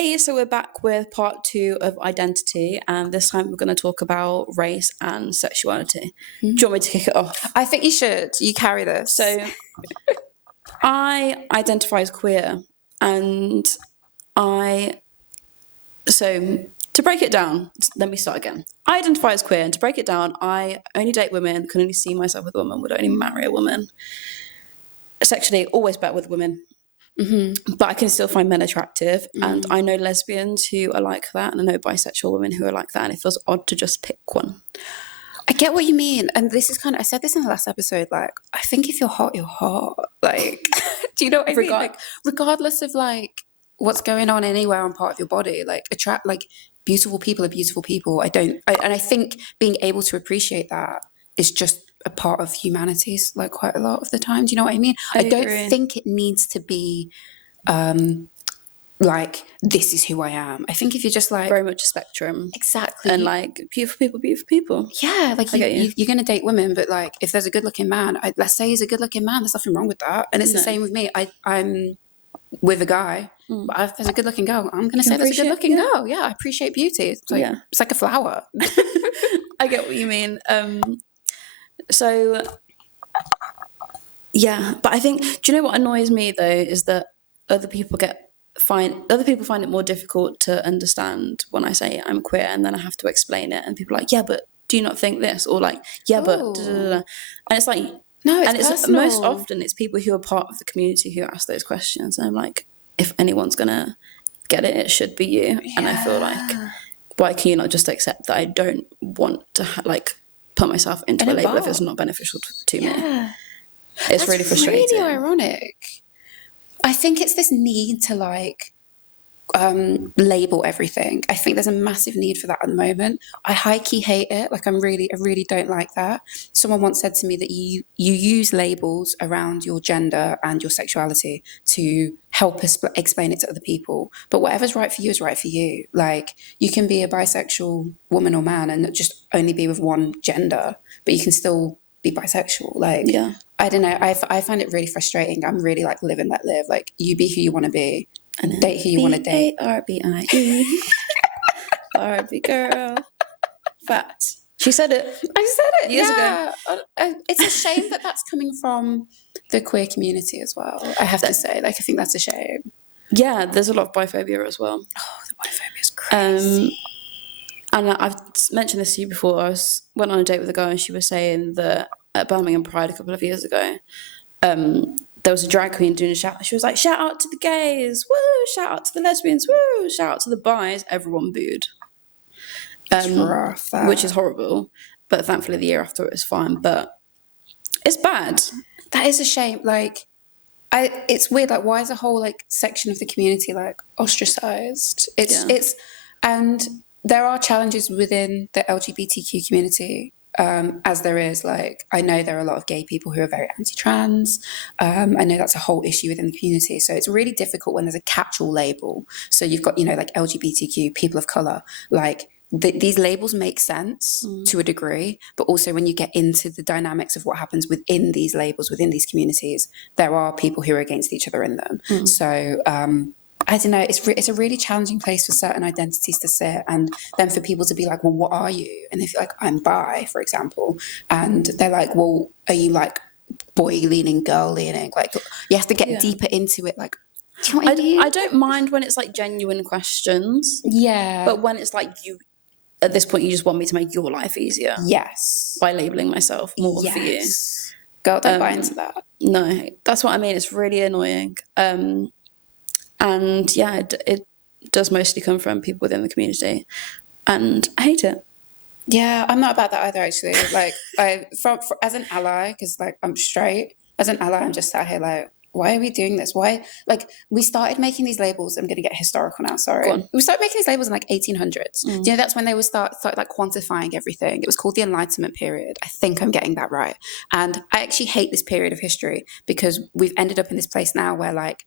Hey, so we're back with part 2 of identity, and this time we're going to talk about race and sexuality. Do you want me to kick it off? I think you should. You carry this. So, I identify as queer, and to break it down, let me start again. I identify as queer, and to break it down, I only date women, can only see myself with a woman, would only marry a woman. Sexually, always better with women. Mm-hmm. But I can still find men attractive, and I know lesbians who are like that, and I know bisexual women who are like that, and it feels odd to just pick one. I get what you mean, and this is I said this in the last episode, like, I think if you're hot, you're hot. Like, do you know what I mean? Like, regardless of, like, what's going on anywhere on part of your body, like, beautiful people are beautiful people. And I think being able to appreciate that is just a part of humanities, like, quite a lot of the time. Do you know what I mean? I don't think it needs to be like, this is who I am. I think if you're just like very much a spectrum, exactly, and like beautiful people, yeah, like you're gonna date women, but like if there's a good looking man, let's say he's a good looking man, there's nothing wrong with that. And it's the same with me. I'm with a guy, but if there's a good looking girl, I'm gonna say there's a good looking girl. Yeah, I appreciate beauty. It's like, it's like a flower. I get what you mean. So yeah, but I think, do you know what annoys me though is that other people find it more difficult to understand when I say I'm queer, and then I have to explain it, and people are like, yeah, but do you not think this? Or like, yeah, but da, da, da. And it's like, no, it's most often it's people who are part of the community who ask those questions, and I'm like, if anyone's gonna get it, it should be you. Yeah. And I feel like, why can you not just accept that I don't want to put myself into a label if it's not beneficial to me? It's really frustrating. Really ironic. I think it's this need to like label everything. I think there's a massive need for that at the moment. I high-key hate it. Like I really don't like that. Someone once said to me that you use labels around your gender and your sexuality to help us explain it to other people. But whatever's right for you is right for you. Like you can be a bisexual woman or man and just only be with one gender, but you can still be bisexual. Like, yeah. I don't know. I find it really frustrating. I'm really like live and let live. Like you be who you want to be, and date who you want to date. B-A-R-B-I-E. Barbie girl. Fact. She said it. I said it years ago. It's a shame that that's coming from the queer community as well. I have to say, like, I think that's a shame. Yeah, there's a lot of biphobia as well. Oh, the biphobia is crazy. And I've mentioned this to you before. I went on a date with a guy, and she was saying that at Birmingham Pride a couple of years ago, there was a drag queen doing a shout. She was like, "Shout out to the gays, woo! Shout out to the lesbians, woo! Shout out to the bis." Everyone booed, which is horrible. But thankfully, the year after it was fine. But it's bad. That is a shame. Like, it's weird. Like, why is a whole like section of the community like ostracized? It's and there are challenges within the LGBTQ community. As there is, like, I know there are a lot of gay people who are very anti-trans. I know that's a whole issue within the community. So it's really difficult when there's a catch-all label. So you've got, like LGBTQ, people of colour, like these labels make sense to a degree, but also when you get into the dynamics of what happens within these labels, within these communities, there are people who are against each other in them. So I don't know, it's a really challenging place for certain identities to sit, and then for people to be like, well, what are you? And if you're like, I'm bi, for example, and they're like, well, are you like boy leaning, girl leaning? Like, you have to get deeper into it. Like, do you know what I mean? I don't mind when it's like genuine questions. Yeah. But when it's like you, at this point, you just want me to make your life easier. Yes. By labeling myself more for you. Girl, don't buy into that. No, that's what I mean. It's really annoying. And yeah, it does mostly come from people within the community, and I hate it. Yeah, I'm not about that either, actually. Like, as an ally, because like I'm straight, as an ally, I'm just sat here like, why are we doing this? Why? Like, we started making these labels. I'm going to get historical now. Sorry, we started making these labels in like 1800s. Do you know that's when they would start like quantifying everything? It was called the Enlightenment period. I think I'm getting that right. And I actually hate this period of history because we've ended up in this place now where like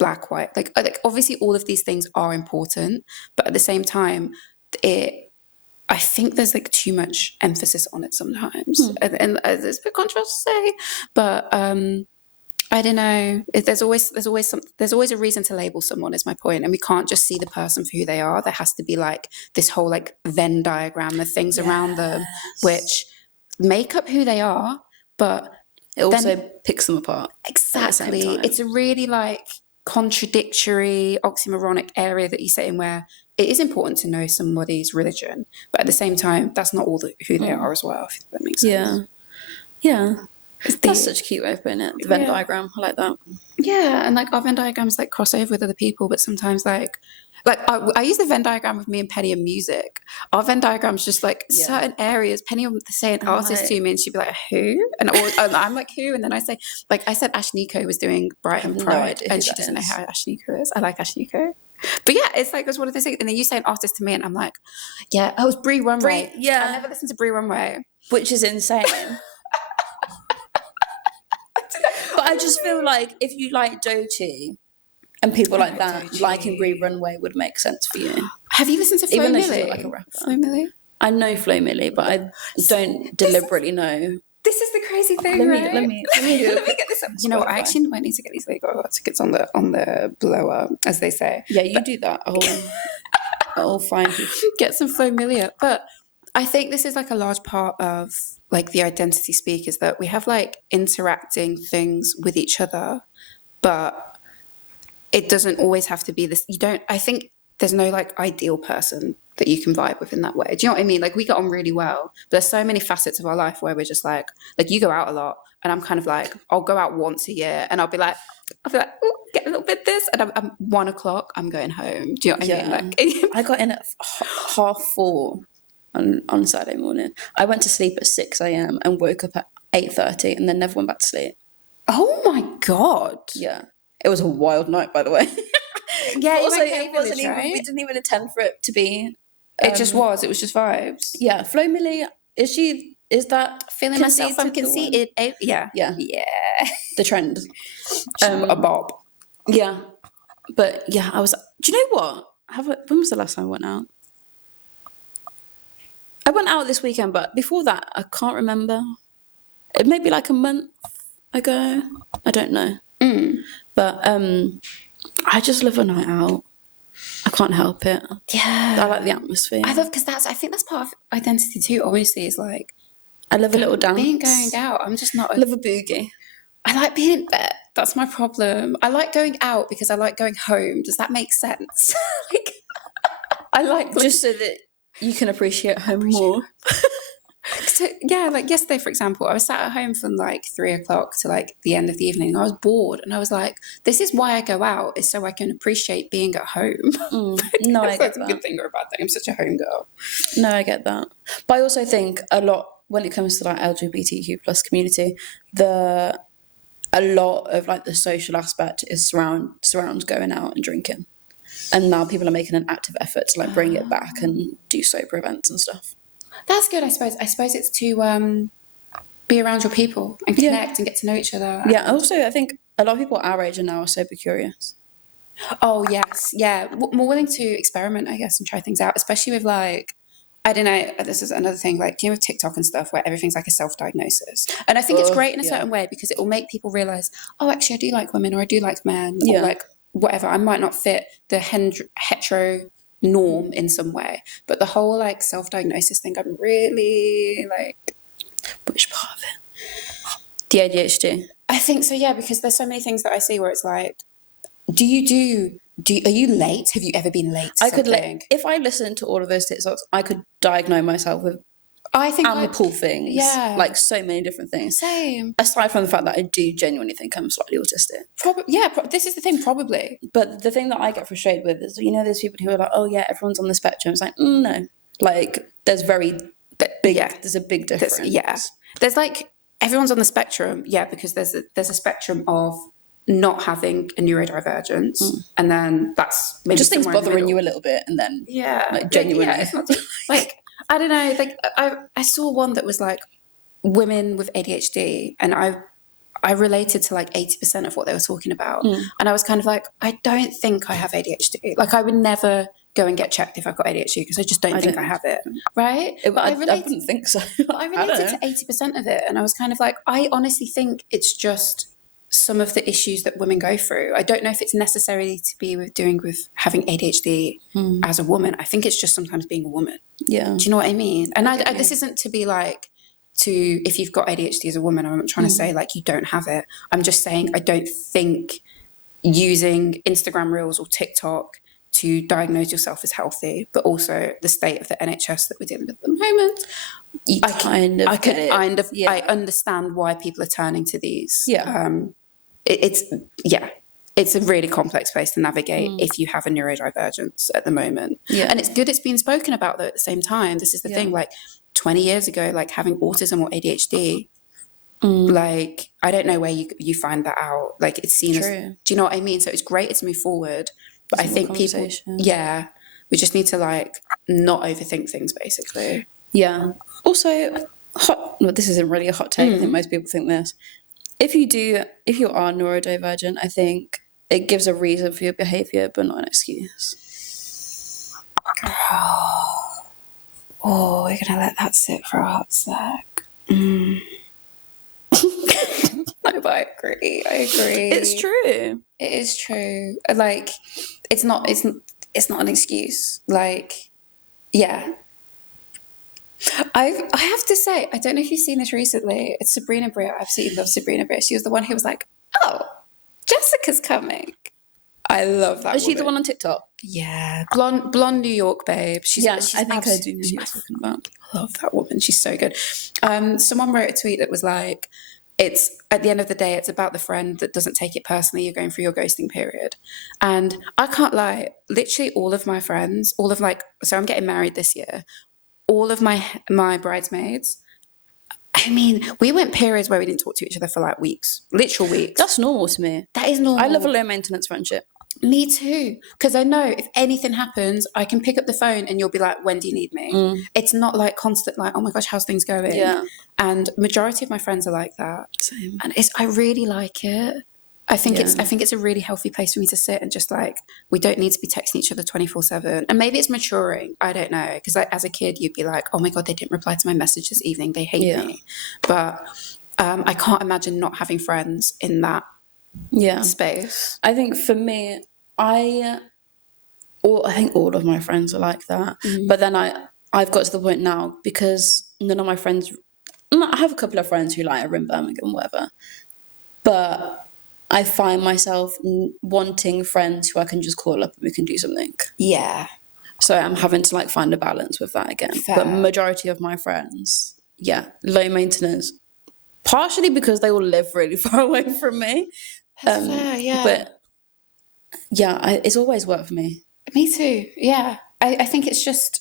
black, white, like obviously all of these things are important, but at the same time, I think there's like too much emphasis on it sometimes, and it's a bit controversial to say, but I don't know. There's always a reason to label someone, is my point, and we can't just see the person for who they are. There has to be like this whole like Venn diagram of things around them, which make up who they are, but it also picks them apart. Exactly. It's a really like contradictory, oxymoronic area that you sit in, where it is important to know somebody's religion, but at the same time, that's not all who they are as well. If that makes sense. Yeah. That's such a cute way of putting it. The Venn diagram. I like that. Yeah, and like our Venn diagrams like cross over with other people, but sometimes like I use the Venn diagram with me and Penny and music. Our Venn diagram's just like certain areas. Penny will say an artist to me, and she'd be like, "Who?" And I'm like, "Who?" And then I say, like, I said, Ashnikko was doing Brighton Pride, and she doesn't know how Ashnikko is. I like Ashnikko. But yeah, it's like, it's one of those things. And then you say an artist to me, and I'm like, yeah, oh, it's Bree Runway. Yeah. I never listened to Bree Runway. Which is insane. But I just feel like if you like Doechii and people like that, Doechii. Liking Bree Runway would make sense for you. Have you listened to Flo Even Milli? though she's not like a rapper. Flo Milli? I know Flo Milli, but I don't deliberately know. This is the crazy thing, right? Let me get this up. You know what? I actually might need to get these legal tickets on the blower, as they say. Yeah, you do that. I'll find you. Get some Flo Milli. But I think this is like a large part of like the identity speak, is that we have like interacting things with each other, but it doesn't always have to be this. I think there's no like ideal person that you can vibe with in that way. Do you know what I mean? Like we get on really well, but there's so many facets of our life where we're just like you go out a lot, and I'm kind of like, I'll go out once a year, and I'll be like, ooh, get a little bit this, and I'm 1 o'clock, I'm going home. Do you know what I mean? Like I got in at 4:30 on Saturday morning. I went to sleep at 6 a.m. and woke up at 8:30 and then never went back to sleep. Oh my God. Yeah. It was a wild night, by the way. Yeah, also, it wasn't even, right? We didn't even intend for it to be. It just was. It was just vibes. Yeah. Flo Milli, is that feeling myself? I'm conceited. Yeah. The trend. A bob. Yeah. But yeah, I was. Do you know what? When was the last time I went out? I went out this weekend, but before that, I can't remember. It may be like a month ago. I don't know. But I just love a night out. I can't help it. Yeah. I like the atmosphere. I think that's part of identity too, obviously, is like, I love a little dance. Being going out. I'm just not. I love a boogie. I like being in bed. That's my problem. I like going out because I like going home. Does that make sense? Like, I like just so that you can appreciate home more. So, yeah, like yesterday, for example, I was sat at home from like 3 o'clock to like the end of the evening. I was bored, and I was like, this is why I go out, is so I can appreciate being at home. No, I get that's that. a good thing or a bad thing. I'm such a home girl. No, I get that. But I also think a lot when it comes to like LGBTQ plus community, a lot of like the social aspect is surrounds going out and drinking. And now people are making an active effort to like bring it back and do sober events and stuff. That's good, I suppose. I suppose it's to be around your people and connect and get to know each other. Yeah, also I think a lot of people our age are now sober curious. Oh, yes. Yeah. More willing to experiment, I guess, and try things out, especially with like, I don't know, this is another thing, like, with TikTok and stuff where everything's like a self-diagnosis. And I think it's great in a certain way because it will make people realise, oh, actually, I do like women, or I do like men, or like whatever. I might not fit the hetero norm in some way, but the whole like self-diagnosis thing, I'm really like, which part of it? The ADHD. I think so, yeah, because there's so many things that I see where it's like, are you late? Have you ever been late to something? If I listened to all of those TikToks, I could diagnose myself with ample things. Yeah. Like so many different things. Same. Aside from the fact that I do genuinely think I'm slightly autistic. This is the thing, probably. But the thing that I get frustrated with is, there's people who are like, oh yeah, everyone's on the spectrum. It's like, no. Like, there's there's a big difference. There's like, everyone's on the spectrum, because there's a spectrum of not having a neurodivergence, and then that's maybe just things bothering you a little bit, and then like genuinely, it's not like, I don't know, like I saw one that was like women with ADHD, and I related to like 80% of what they were talking about, and I was kind of like, I don't think I have ADHD. Like, I would never go and get checked if I've got ADHD because I just don't think I have it, right? But I wouldn't think so. But I related to 80% of it, and I was kind of like, I honestly think it's just some of the issues that women go through. I don't know if it's necessarily to be with having ADHD as a woman. I think it's just sometimes being a woman. Yeah. Do you know what I mean? And this isn't to be like, if you've got ADHD as a woman, I'm not trying to say like you don't have it. I'm just saying I don't think using Instagram Reels or TikTok to diagnose yourself as healthy, but also the state of the NHS that we're dealing with at the moment. I understand why people are turning to these. Yeah. It's a really complex place to navigate if you have a neurodivergence at the moment. Yeah. And it's good it's being spoken about though at the same time. This is the thing, like 20 years ago, like having autism or ADHD, like I don't know where you find that out. Like it's seen as, do you know what I mean? So it's great to move forward. But I think people, we just need to like not overthink things basically. Yeah. Also, this isn't really a hot take. I think most people think this. If you are neurodivergent, I think it gives a reason for your behaviour, but not an excuse. Oh, we're gonna let that sit for a hot sec. No, but I agree. It's true. It is true. Like, it's not an excuse. Like, yeah. I have to say, I don't know if you've seen this recently. It's Sabrina Bria. I absolutely love Sabrina Bria. She was the one who was like, "Oh, Jessica's coming." I love that. Is she the one on TikTok? Yeah, blonde New York babe. She's I think I do know who you're talking about. I love that woman. She's so good. Someone wrote a tweet that was like, it's at the end of the day, it's about the friend that doesn't take it personally. You're going through your ghosting period. And I can't lie, literally all of my friends, so I'm getting married this year. All of my bridesmaids, I mean, we went periods where we didn't talk to each other for like weeks, literal weeks. That's normal to me. That is normal. I love a low maintenance friendship. Me too. Because I know if anything happens, I can pick up the phone and you'll be like, when do you need me? It's not like constant, like, oh my gosh, how's things going? Yeah. And majority of my friends are like that. Same. And I really like it. I think it's a really healthy place for me to sit and just like, we don't need to be texting each other 24/7. And maybe it's maturing. I don't know. Because as a kid, you'd be like, oh my God, they didn't reply to my message this evening. They hate me. But I can't imagine not having friends in that space. I think for me, I think all of my friends are like that. But then I've got to the point now because none of my friends, I have a couple of friends who like are in Birmingham, whatever. But I find myself wanting friends who I can just call up and we can do something. Yeah. So I'm having to like find a balance with that again. Fair. But majority of my friends, low maintenance. Partially because they all live really far away from me. Fair, yeah. But it's always worked for me. Me too. Yeah. I think it's just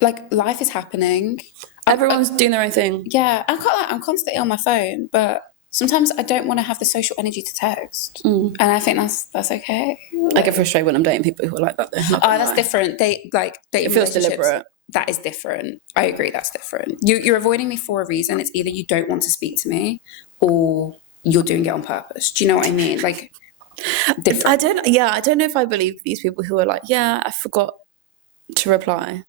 like life is happening. Everyone's doing their own thing. Yeah. I'm constantly on my phone, but sometimes I don't want to have the social energy to text. And I think that's okay. I get frustrated when I'm dating people who are like that though. That's different. It feels deliberate. That is different. I agree, that's different. You're avoiding me for a reason. It's either you don't want to speak to me or you're doing it on purpose. Do you know what I mean? Like, different. I don't know if I believe these people who are like, I forgot to reply.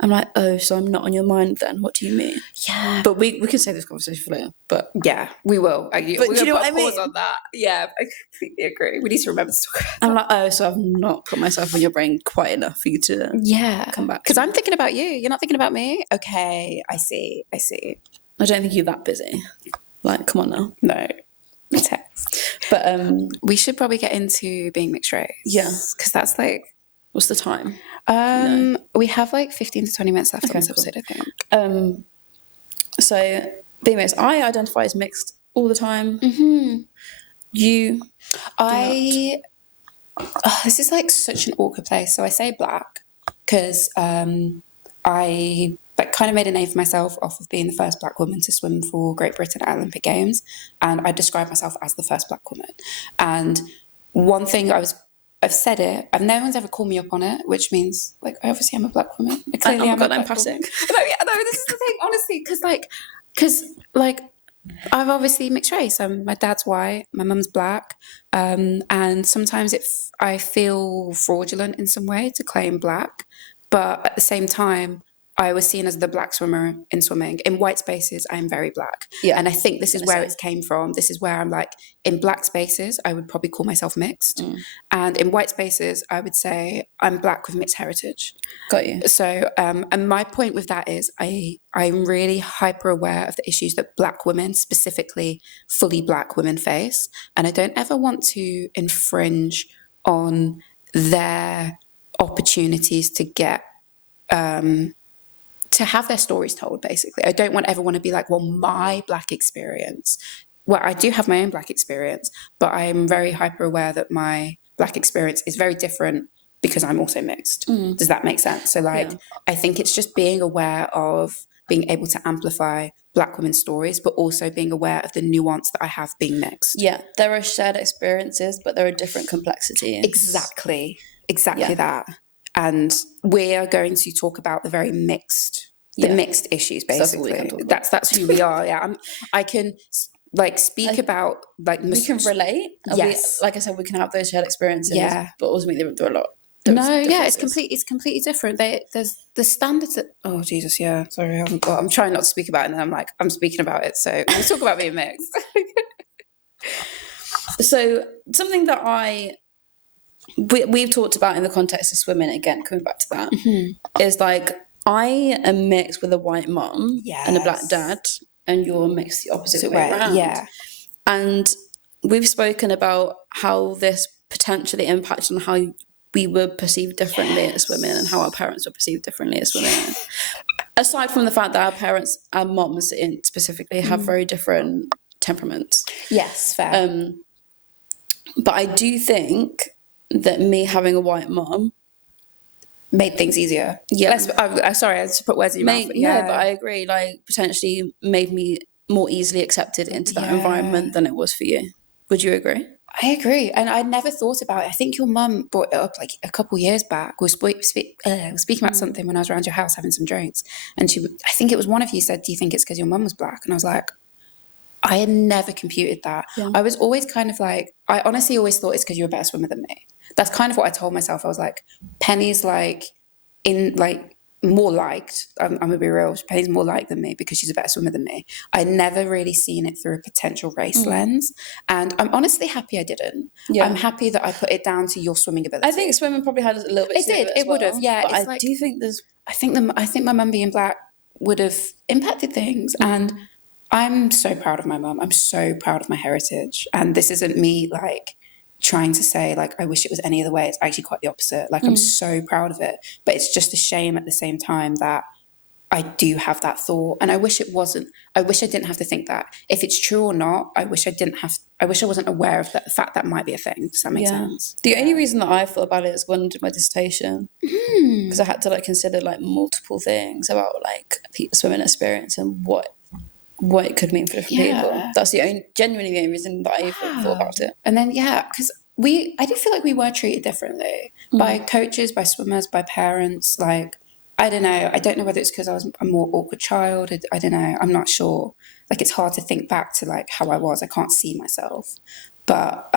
I'm like, oh, so I'm not on your mind then? What do you mean? Yeah. But we can save this conversation for later. But yeah, we will. But do you know what I mean? On that. Yeah, I completely agree. We need to remember to talk about that. I'm like, oh, so I've not put myself in your brain quite enough for you to come back. Because I'm thinking about you. You're not thinking about me? Okay, I see. I don't think you're that busy. Like, come on now. No. Text. But we should probably get into being mixed race. Yeah. Because that's like... What's the time? We have like 15 to 20 minutes left on this episode, I think. So, being mixed, I identify as mixed all the time. You? This is like such an awkward place. So I say black because I like kind of made a name for myself off of being the first black woman to swim for Great Britain at Olympic Games, and I describe myself as the first black woman. And one thing I've said it, and no one's ever called me up on it, which means like obviously I'm a black woman. Clearly I'm passing. No, this is the thing, honestly, because I'm obviously mixed race. My dad's white, my mum's black, and sometimes I feel fraudulent in some way to claim black, but at the same time, I was seen as the black swimmer in swimming. In white spaces, I'm very black. Yeah, and I think this is where it came from. This is where I'm like, in black spaces, I would probably call myself mixed. And in white spaces, I would say I'm black with mixed heritage. Got you. So, and my point with that is I'm really hyper aware of the issues that black women, specifically fully black women, face. And I don't ever want to infringe on their opportunities to get to have their stories told, basically. I don't want everyone to be like, well, my black experience. Well, I do have my own black experience, but I'm very hyper aware that my black experience is very different because I'm also mixed. Does that make sense? So like, I think it's just being aware of being able to amplify black women's stories, but also being aware of the nuance that I have being mixed. Yeah, there are shared experiences, but there are different complexities. Exactly that. And we are going to talk about the very mixed, mixed issues, basically. That's who we are. Yeah, I can like speak about like we can relate. Yes, like I said, we can have those shared experiences. Yeah, but ultimately there are a lot. It's completely different. There's the standards that. Oh Jesus, yeah. Sorry, I'm trying not to speak about it, and then I'm speaking about it. So let's talk about being mixed. So something that we've talked about in the context of swimming, again, coming back to that, is like, I am mixed with a white mum and a black dad, and you're mixed the opposite way around. Yeah. And we've spoken about how this potentially impacts on how we were perceived differently as women and how our parents were perceived differently as women. Aside from the fact that our moms specifically, have very different temperaments. Yes, fair. But I do think that me having a white mom made things easier. Yeah. I'm sorry, I just put words in your mouth. Yeah, but I agree. Like, potentially made me more easily accepted into that environment than it was for you. Would you agree? I agree. And I never thought about it. I think your mum brought it up like a couple of years back. We were speaking about something when I was around your house having some drinks. And I think it was one of you said, do you think it's because your mum was black? And I was like, I had never computed that. Yeah. I was always kind of like, I honestly always thought it's because you're a better swimmer than me. That's kind of what I told myself. I was like, Penny's like, more liked. I'm going to be real. Penny's more liked than me because she's a better swimmer than me. I never really seen it through a potential race lens. And I'm honestly happy I didn't. Yeah. I'm happy that I put it down to your swimming ability. I think swimming probably had a little bit. It did. It would have. Yeah. But I do think there's. I think my mum being black would have impacted things. And I'm so proud of my mum. I'm so proud of my heritage. And this isn't me like trying to say like I wish it was any other way. It's actually quite the opposite. Like I'm so proud of it. But it's just a shame at the same time that I do have that thought. And I wish it wasn't. I wish I didn't have to think that. If it's true or not, I wish I wasn't aware of the fact that might be a thing. Does that make sense? The only reason that I thought about it is when I did my dissertation. Because I had to like consider like multiple things about like swimming experience and what it could mean for different people. That's genuinely the only reason that I even thought about it. And then, because I do feel like we were treated differently by coaches, by swimmers, by parents. Like, I don't know. I don't know whether it's because I was a more awkward child. I don't know. I'm not sure. Like, it's hard to think back to like how I was. I can't see myself. But,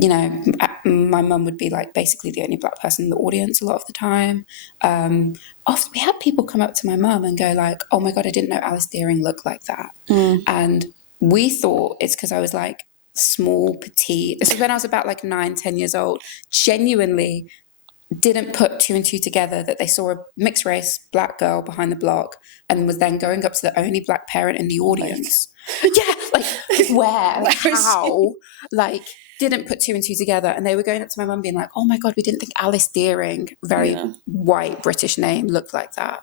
you know, my mum would be like basically the only black person in the audience a lot of the time. Often we had people come up to my mum and go like, oh my God, I didn't know Alice Deering looked like that. And we thought it's because I was like small, petite. This is when I was about like 9-10 years old. Genuinely didn't put two and two together that they saw a mixed race black girl behind the block and was then going up to the only black parent in the audience. Like where? Like, how? Like, didn't put two and two together, and they were going up to my mum being like, oh my God, we didn't think Alice Deering, very white British name, looked like that.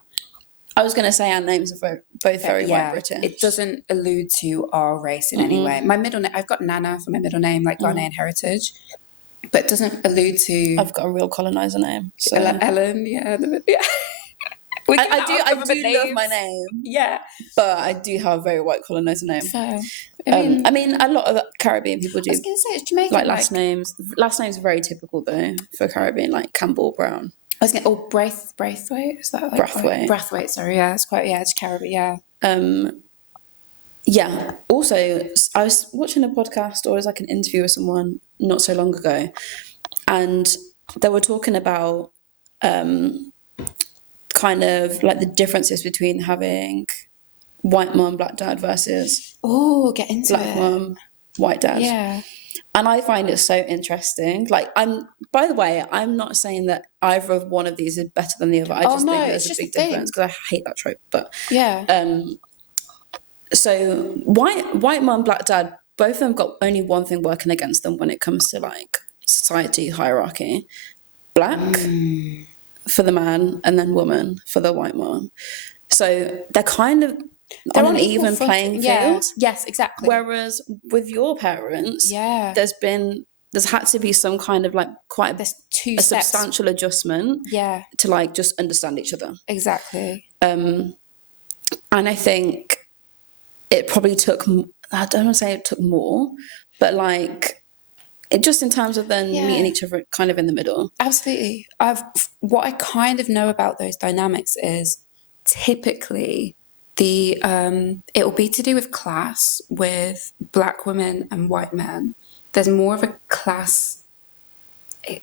I was going to say our names are both very white British. It doesn't allude to our race in any way. My middle name, I've got Nana for my middle name, like Ghanaian heritage, but it doesn't allude to... I've got a real colonizer name. So. Ellen, I do love my name. Yeah. But I do have a very white colonizer name. So, I mean, a lot of Caribbean people do. I was going to say, it's Jamaican. Like last names. Last names are very typical, though, for Caribbean, like Campbell, Brown. I was going to... Braithwaite? Is that like... Braithwaite, sorry. Yeah, it's quite... Yeah, it's Caribbean, yeah. Also, I was watching a podcast, or it was like an interview with someone not so long ago, and they were talking about... kind of like the differences between having white mum, black dad versus get into black mum, white dad. Yeah. And I find it so interesting. Like, by the way, I'm not saying that either of one of these is better than the other. I just think there's a big difference because I hate that trope. But so white mum, black dad, both of them got only one thing working against them when it comes to like society hierarchy. Black for the man and then woman for the white mom. So they're kind of on an even playing field. Yes, exactly. Whereas with your parents, there's had to be some kind of like quite a substantial adjustment to like just understand each other. Exactly. And I think it probably took, I don't want to say it took more, but like it just in terms of then meeting each other kind of in the middle. Absolutely. What I kind of know about those dynamics is typically it will be to do with class. With black women and white men, there's more of a class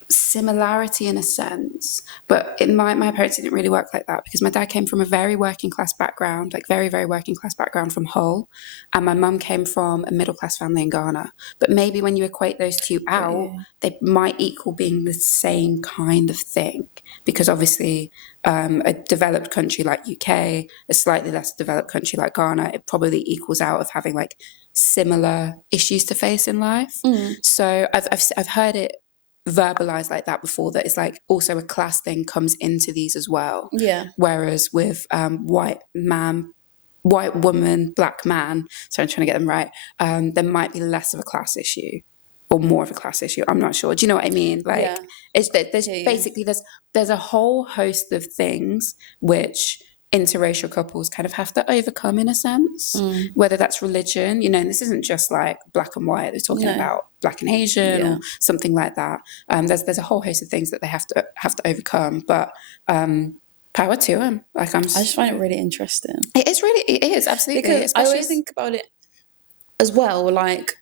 similarity in a sense, but my parents didn't really work like that because my dad came from a very working class background, like very, very working class background from Hull, and my mum came from a middle class family in Ghana. But maybe when you equate those two out, they might equal being the same kind of thing, because obviously a developed country like UK, a slightly less developed country like Ghana, it probably equals out of having like similar issues to face in life. So I've heard it verbalized like that before, that it's like also a class thing comes into these as well. Whereas with white woman, black man, so I'm trying to get them right, there might be less of a class issue or more of a class issue. I'm not sure. Do you know what I mean? Like it's there's basically there's a whole host of things which interracial couples kind of have to overcome in a sense, whether that's religion, you know, and this isn't just like black and white, they're talking about black and Asian or something like that. There's a whole host of things that they have to overcome, but power to them. Like I just find it really interesting. It is absolutely, because I always think about it as well, like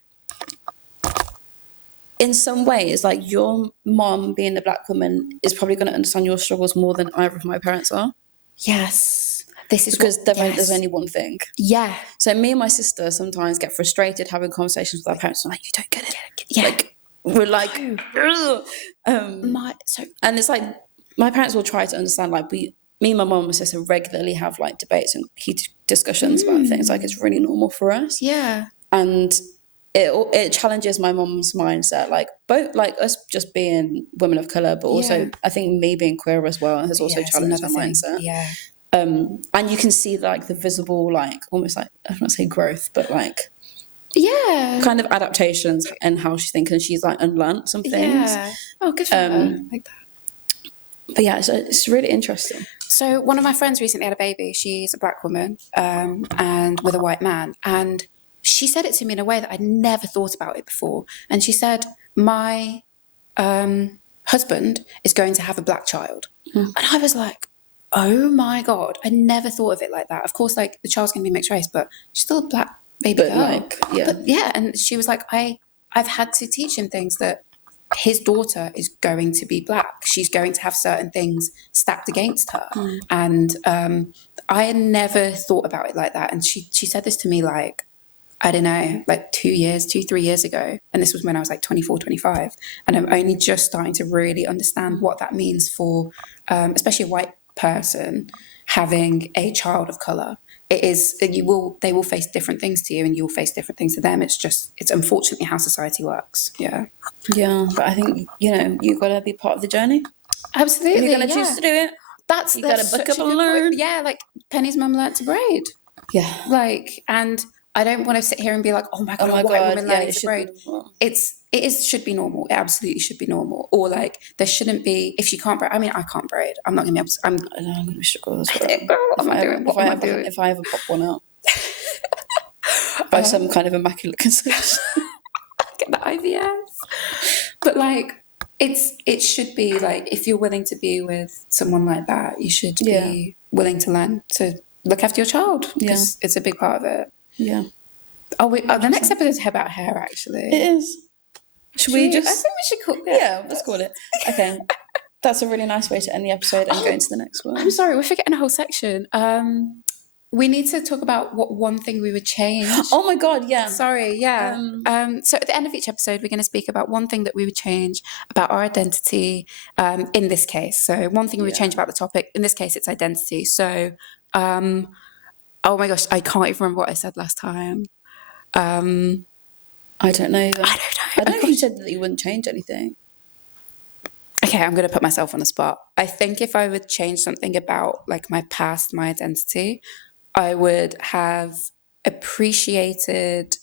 in some ways, like your mom being a black woman is probably going to understand your struggles more than either of my parents are. Yes. This is because there's only one thing. Yeah. So me and my sister sometimes get frustrated having conversations with our parents. I'm like, you don't get it. Yeah. Like, we're like, and it's like, my parents will try to understand, like me and my mom and my sister regularly have like debates and heated discussions about things. Like it's really normal for us. Yeah. And it challenges my mom's mindset, like both like us just being women of colour, but also I think me being queer as well has also challenged her mindset. Yeah. And you can see like the visible, like almost like, I don't want to say growth, but like kind of adaptations and how she's thinking. She's like unlearned some things. Yeah. Oh, good for her. Like that. But yeah, so it's really interesting. So one of my friends recently had a baby. She's a black woman, and with a white man, and she said it to me in a way that I'd never thought about it before. And she said, my husband is going to have a black child. And I was like, oh my God, I never thought of it like that. Of course, like the child's going to be mixed race, but she's still a black baby girl. Like, But and she was like, I've had to teach him things that his daughter is going to be black. She's going to have certain things stacked against her. And I had never thought about it like that. And she said this to me like, I don't know, like 3 years ago. And this was when I was like 24, 25. And I'm only just starting to really understand what that means for, especially a white person having a child of colour. It is, they will face different things to you and you'll face different things to them. It's unfortunately how society works. Yeah. Yeah. But I think, you've got to be part of the journey. Absolutely. If you're going to choose to do it. You got to book up and learn. Yeah. Like Penny's mum learnt to braid. Yeah. Like, and I don't want to sit here and be like, oh my God, a white woman learning to braid. Should be normal. It absolutely should be normal. Or like, there shouldn't be, if she can't braid, I mean, I can't braid. I'm not going to be able to, I'm going to be struggle as well. If I ever pop one out by some kind of immaculate conception. Get the IVF. But like, it should be like, if you're willing to be with someone like that, you should be willing to learn to look after your child. Because it's a big part of it. Yeah. The next episode is about hair, actually. It is. Should we just... I think we should call it. Yeah, let's call it. Okay. That's a really nice way to end the episode and go into the next one. I'm sorry, we're forgetting a whole section. We need to talk about what one thing we would change. Oh my God, yeah. Sorry, yeah. So at the end of each episode, we're going to speak about one thing that we would change about our identity in this case. So one thing we would change about the topic. In this case, it's identity. So, oh my gosh, I can't even remember what I said last time. I don't know either. I don't know. I know you said that you wouldn't change anything. Okay, I'm going to put myself on the spot. I think if I would change something about like my past, my identity, I would have appreciated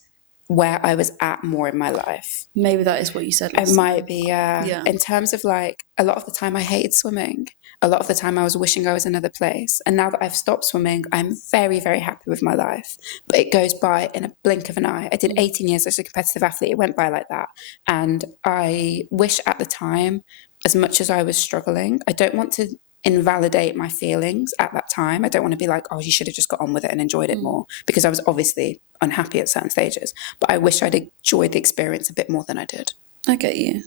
where I was at more in my life. Maybe that is what you said. It might be, yeah. In terms of like, a lot of the time I hated swimming. A lot of the time I was wishing I was in another place. And now that I've stopped swimming, I'm very, very happy with my life. But it goes by in a blink of an eye. I did 18 years as a competitive athlete. It went by like that. And I wish at the time, as much as I was struggling, I don't want to invalidate my feelings at that time. I don't want to be like, oh, you should have just got on with it and enjoyed it more, because I was obviously unhappy at certain stages. But I wish I'd enjoyed the experience a bit more than I did. I get you.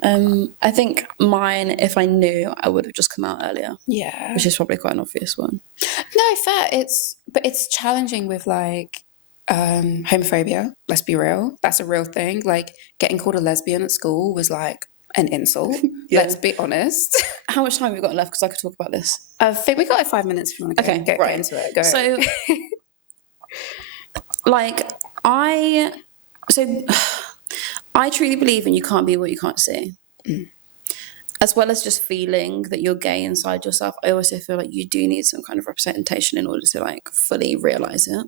I think mine, if I knew, I would have just come out earlier. Yeah. Which is probably quite an obvious one. No, fair. But it's challenging with like homophobia. Let's be real. That's a real thing. Like getting called a lesbian at school was like an insult. Yeah. Let's be honest. How much time have we got left? Because I could talk about this. I think we got like 5 minutes if you want to get into it. Go. So, like, I truly believe in you can't be what you can't see. As well as just feeling that you're gay inside yourself, I also feel like you do need some kind of representation in order to like fully realise it.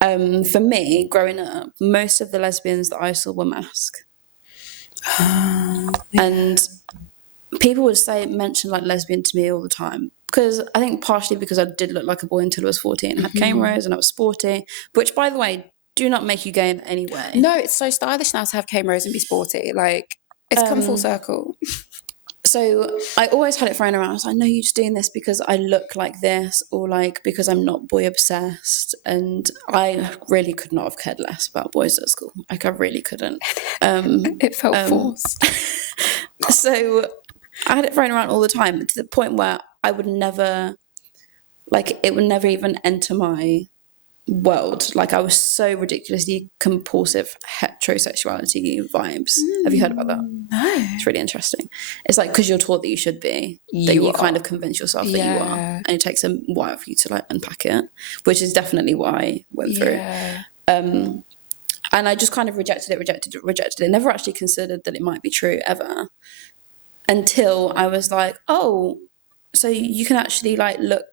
For me, growing up, most of the lesbians that I saw were masked. And people would mention like lesbian to me all the time, because I think partially because I did look like a boy until I was 14 and had cane rows and I was sporty, which by the way do not make you gay in any way. No, it's so stylish now to have cane rows and be sporty. Like it's come full circle. So I always had it thrown around. I was like, no, you're just doing this because I look like this, or like because I'm not boy obsessed. And I really could not have cared less about boys at school. Like I really couldn't. It felt forced. So I had it thrown around all the time, to the point where I would never, like, it would never even enter my world. Like I was so ridiculously compulsive heterosexuality vibes. Have you heard about that? No. It's really interesting. It's like because you're taught that you should be, that you kind of convince yourself that you are, and it takes a while for you to like unpack it, which is definitely what I went through. And I just kind of rejected it. Never actually considered that it might be true ever, until I was like, oh, so you can actually like look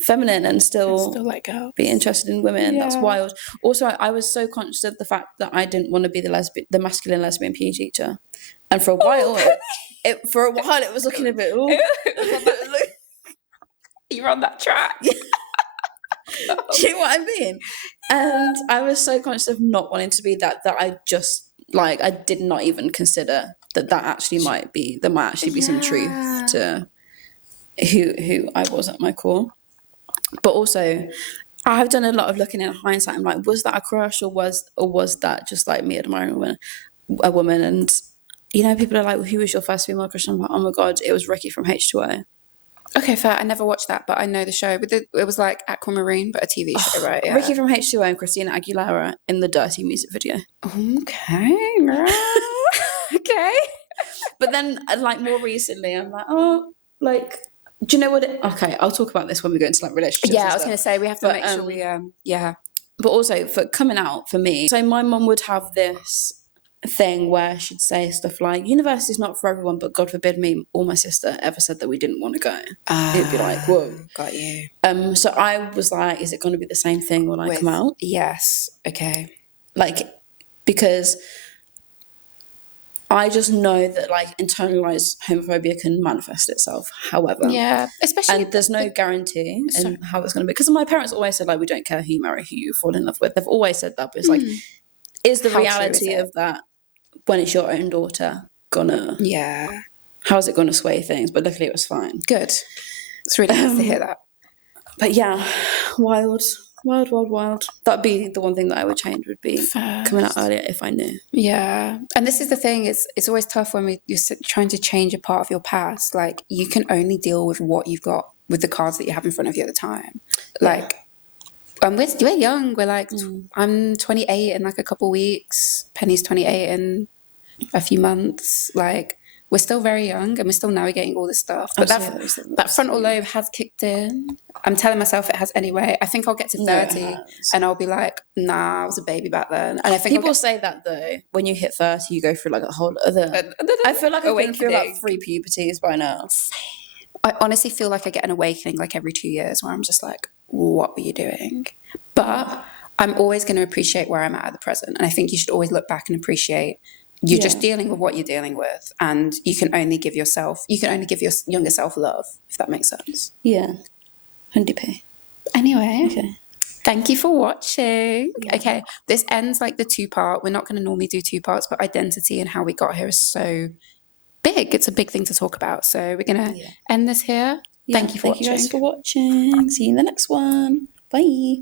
feminine and still like be interested in women. That's wild. Also, I was so conscious of the fact that I didn't want to be the masculine lesbian PE teacher, and for a while it was looking a bit you're on that track. Do you know what I mean? And I was so conscious of not wanting to be that I just like, I did not even consider that actually might be some truth to who I was at my core. But also, I've done a lot of looking in hindsight. I'm like, was that a crush, or was that just like me admiring a woman? And you know, people are like, well, who was your first female crush? I'm like, oh my god, it was Ricky from H2O. Okay, fair. I never watched that, but I know the show. It was like Aquamarine, but a TV show, right? Yeah. Ricky from H2O and Christina Aguilera in the Dirty music video. Okay, girl. Okay. But then, like, more recently, I'm like, oh, like, do you know what? Okay, I'll talk about this when we go into like relationships. Yeah, I was going to say we have to make sure we. But also for coming out for me, so my mum would have this thing where she'd say stuff like, university's not for everyone, but God forbid me or my sister ever said that we didn't want to go. It'd be like, whoa, got you. So I was like, is it going to be the same thing when I come out? Yes. Okay. Like, because I just know that like internalized homophobia can manifest itself. However, especially, and there's no guarantee in how it's going to be. Because my parents always said like, we don't care who you marry, who you fall in love with. They've always said that, but it's like, is the reality of that when it's your own daughter gonna? Yeah. How's it gonna sway things? But luckily it was fine. Good. It's really nice to hear that. But yeah, wild. Wild. That'd be the one thing that I would change, would be coming out earlier if I knew. Yeah. And this is the thing, it's always tough when you're trying to change a part of your past. Like, you can only deal with what you've got, with the cards that you have in front of you at the time. Like, and we're young. We're like, I'm 28 in like a couple weeks. Penny's 28 in a few months. Like, we're still very young and we're still navigating all this stuff. But that frontal lobe has kicked in. I'm telling myself it has anyway. I think I'll get to 30 and I'll be like, nah, I was a baby back then. And I think people say that though, when you hit 30, you go through like a whole other. I feel like I've been through about 3 puberties by now. I honestly feel like I get an awakening like every 2 years where I'm just like, what were you doing? But I'm always going to appreciate where I'm at the present. And I think you should always look back and appreciate you're just dealing with what you're dealing with. And you can only give your younger self love, if that makes sense. Yeah. 100p. Anyway. Okay. Thank you for watching. Yeah. Okay. This ends like the 2-part. We're not going to normally do 2 parts, but identity and how we got here is so big. It's a big thing to talk about. So we're going to end this here. Thank you for watching. Thank you guys for watching. See you in the next one. Bye.